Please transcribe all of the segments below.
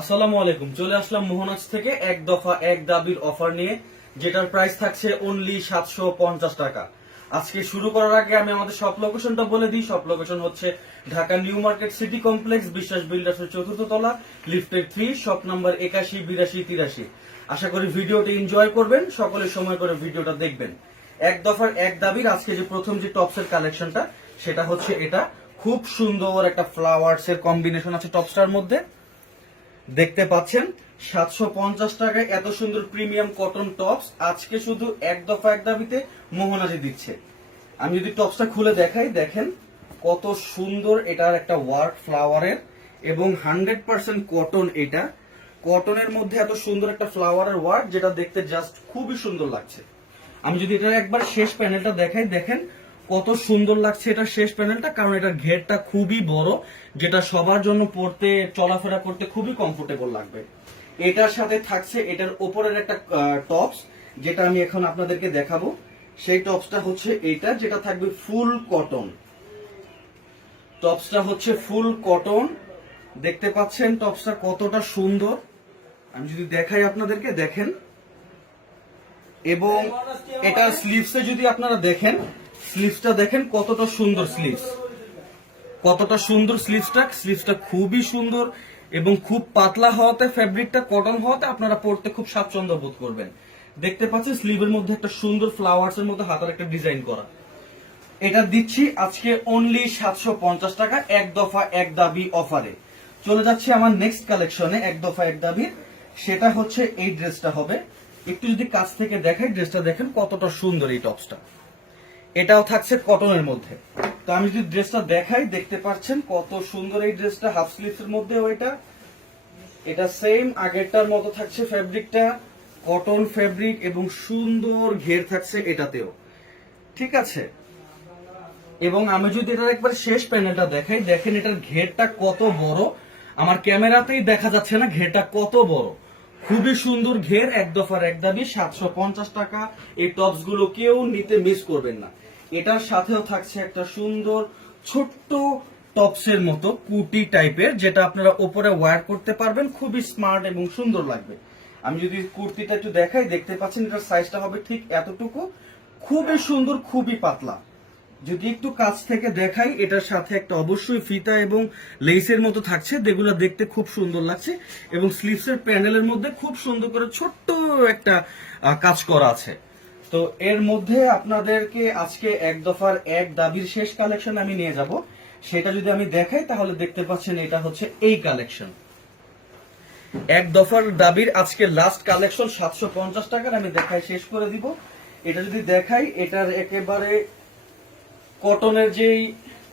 আসসালামু আলাইকুম। চলে আসলাম মোহনাজ থেকে এক দফা এক দাবির অফার নিয়ে, যেটার প্রাইস থাকছে অনলি 750 টাকা। আজকে শুরু করার আগে আমি আমাদের শপ লোকেশনটা বলে দিই। শপ লোকেশন হচ্ছে Dhaka new market city complex, বিশ্বাস বিল্ডার্সের 4th তলা, লিফটের 3, শপ নাম্বার 81 82 83। আশা করি ভিডিওটি এনজয় করবেন, সকলে সময় করে ভিডিওটা দেখবেন। এক দফার এক দাবির আজকে যে প্রথম যে টপসের কালেকশনটা, সেটা হচ্ছে এটা। খুব সুন্দর একটা ফ্লাওয়ার্স এর কম্বিনেশন আছে টপসটার মধ্যে, দেখতে পাচ্ছেন। 750 টাকায় এত সুন্দর প্রিমিয়াম কটন টপস আজকে শুধু এক দফা এক দাবিতে মোহনাজি দিচ্ছে। আমি যদি টপসটা খুলে দেখাই, দেখেন কত সুন্দর এটার একটা ওয়ার্ক ফ্লাওয়ারের, এবং 100% কটন। এটা কটনের মধ্যে এত সুন্দর একটা ফ্লাওয়ারের ওয়ার্ক, যেটা দেখতে জাস্ট খুবই সুন্দর লাগছে। আমি যদি এটার একবার শেষ প্যানেলটা দেখাই, দেখেন কত সুন্দর লাগছে এটা শেষ প্যানেলটা, কারণ এটার ঘেরটা খুবই বড়, যেটা সবার জন্য পড়তে চলাফেরা করতে খুবই কমফোর্টেবল লাগবে। এটার সাথে থাকছে এটার উপরের একটা টপস, যেটা আমি এখন আপনাদেরকে দেখাবো। সেই টপসটা হচ্ছে এইটা, যেটা থাকবে ফুল কটন। টপসটা হচ্ছে ফুল কটন, দেখতে পাচ্ছেন টপসটা কতটা সুন্দর। আমি যদি দেখাই আপনাদেরকে, দেখেন। এবং এটার স্লিভসে যদি আপনারা দেখেন, স্লিভসটা দেখেন কতটা সুন্দর স্লিভস, কতটা সুন্দর স্লিভসটা খুবই সুন্দর, এবং খুব পাতলা হওয়াতে, ফ্যাব্রিকটা কটন হওয়াতে আপনারা পরতে খুব স্বাচ্ছন্দ্য বোধ করবেন। দেখতে পাচ্ছেন স্লিভের মধ্যে একটা সুন্দর ফ্লাওয়ার্স এর মধ্যে হাতের একটা ডিজাইন করা। এটা দিচ্ছি আজকে অনলি 750 টাকা এক দফা এক দাবি অফারে। চলে যাচ্ছে আমার নেক্সট কালেকশনে এক দফা এক দাবির। সেটা হচ্ছে এই ড্রেসটা হবে। একটু যদি কাছ থেকে দেখাই, ড্রেসটা দেখেন কতটা সুন্দর এই টপসটা। এটাও থাকছে কটনের মধ্যে। তো আমি যদি ড্রেসটা দেখাই, দেখতে পাচ্ছেন কত সুন্দর এই ড্রেসটা। হাফ স্লিভস এর মধ্যে এটা সেম আগেরটার মতো থাকছে ফ্যাব্রিকটা, কটন ফ্যাব্রিক, এবং সুন্দর ঘের থাকছে এটাতেও, ঠিক আছে। এবং আমি যদি এটার একবার শেষ প্যানেলটা দেখাই, দেখেন এটার ঘেরটা কত বড়। আমার ক্যামেরাতেই দেখা যাচ্ছে না ঘেরটা কত বড়। খুবই সুন্দর ঘের, এক দফার এক দাবি 750 টাকা। এই টপস গুলো কেউ নিতে মিস করবেন না। এটার সাথেও থাকছে একটা সুন্দর ছোট্ট টপসের মতো কুটি টাইপের, যেটা আপনারা উপরে ওয়্যার করতে পারবেন, খুবই স্মার্ট এবং সুন্দর লাগবে। আমি যদি কুর্তিটা একটু দেখাই, দেখতে পাচ্ছেন এটার সাইজটা হবে ঠিক এতটুকু, খুবই সুন্দর, খুবই পাতলা। যদি একটু কাছ থেকে দেখাই, এটার সাথে একটা অবশ্যই ফিতা এবং লেসের মতো থাকছে, যেগুলো দেখতে খুব সুন্দর লাগছে। এবং স্লিভসের প্যানেলের মধ্যে খুব সুন্দর করে ছোট্ট একটা কাজ করা আছে। তো এর মধ্যে আপনাদেরকে আজকে এক দফার এক দাবির শেষ কালেকশন আমি নিয়ে যাব। সেটা যদি আমি দেখাই, তাহলে দেখতে পাচ্ছেন এটা হচ্ছে এই কালেকশন। এক দফার দাবির আজকে লাস্ট কালেকশন 750 টাকার আমি দেখাই, শেষ করে দিব। এটা যদি দেখাই, এটার একেবারে কটনের যেই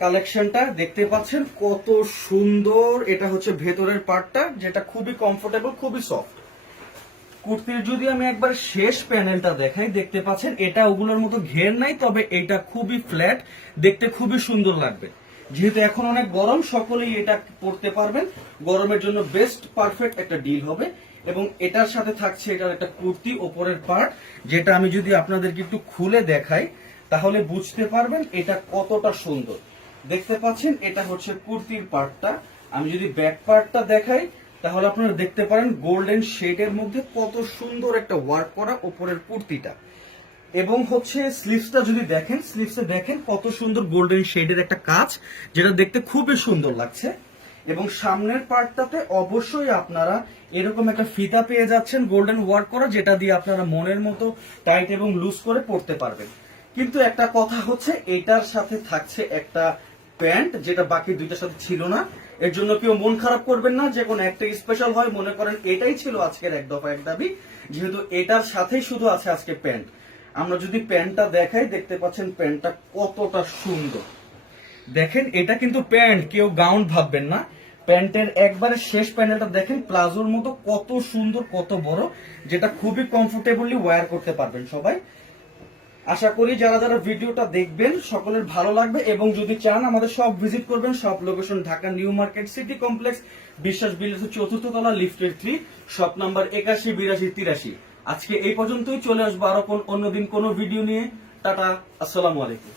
কালেকশনটা দেখতে পাচ্ছেন কত সুন্দর। এটা হচ্ছে ভেতরের পার্টটা, যেটা খুবই কমফোর্টেবল, খুবই সফট। কুর্তির যদি আমি একবার শেষ প্যানেলটা দেখাই, দেখতে পাচ্ছেন এটা ওগুলোর মতো ঘের নাই, তবে এটা খুবই ফ্ল্যাট, দেখতে খুবই সুন্দর লাগবে। যেহেতু এখন অনেক গরম, সকলেই এটা পরতে পারবেন। গরমের জন্য বেস্ট পারফেক্ট একটা ডিল হবে। এবং এটার সাথে থাকছে এটার একটা কুর্তি ওপরের পার্ট, যেটা আমি যদি আপনাদেরকে একটু খুলে দেখাই, তাহলে বুঝতে পারবেন এটা কতটা সুন্দর। দেখতে পাচ্ছেন এটা হচ্ছে কুর্তির পার্টটা। আমি যদি ব্যাক পার্টটা দেখাই, তাহলে আপনারা দেখতে পারেন গোল্ডেন শেডের মধ্যে কত সুন্দর একটা ওয়ার্ক করা উপরের কুর্তিটা। এবং হচ্ছে স্লিভসটা যদি দেখেন, স্লিভসে দেখেন কত সুন্দর গোল্ডেন শেডের একটা কাজ, যেটা দেখতে খুবই সুন্দর লাগছে। এবং সামনের পার্টটাতে অবশ্যই আপনারা এরকম একটা ফিতা পেয়ে যাচ্ছেন গোল্ডেন ওয়ার্ক করা, যেটা দিয়ে আপনারা মনের মতো টাইট এবং লুজ করে পরতে পারবেন। কিন্তু একটা কথা হচ্ছে, এটার সাথে থাকছে একটা প্যান্ট, যেটা বাকি দুইটার সাথে ছিল না। এর জন্য কেউ মন খারাপ করবেন না, যে কোনো একটা স্পেশাল হয়, মনে করেন এটাই ছিল আজকের এক দফা এক দাবি, যেহেতু এটার সাথেই শুধু আছে আজকে প্যান্ট। আমরা যদি প্যান্টটা দেখাই, দেখতে পাচ্ছেন প্যান্টটা কতটা সুন্দর। দেখেন এটা কিন্তু প্যান্ট, কেউ গাউন ভাববেন না। প্যান্টের একবারে শেষ প্যানেলটা দেখেন, প্লাজোর মতো কত সুন্দর, কত বড়, যেটা খুবই কমফোর্টেবলি ওয়্যার করতে পারবেন সবাই। আশা করি যারা যারা ভিডিওটা দেখবেন সকলের ভালো লাগবে। এবং যদি চান আমাদের সব ভিজিট করবেন। সব location Dhaka new market city complex, বিশ্বাস বিল্ডার্সের 4th তলা, লিফটের 3, শপ নাম্বার 81 82 83। আজকে এই পর্যন্তই। চলে আসবো আরো অন্যদিন কোনো ভিডিও নিয়ে। টাটা, আসসালামু আলাইকুম।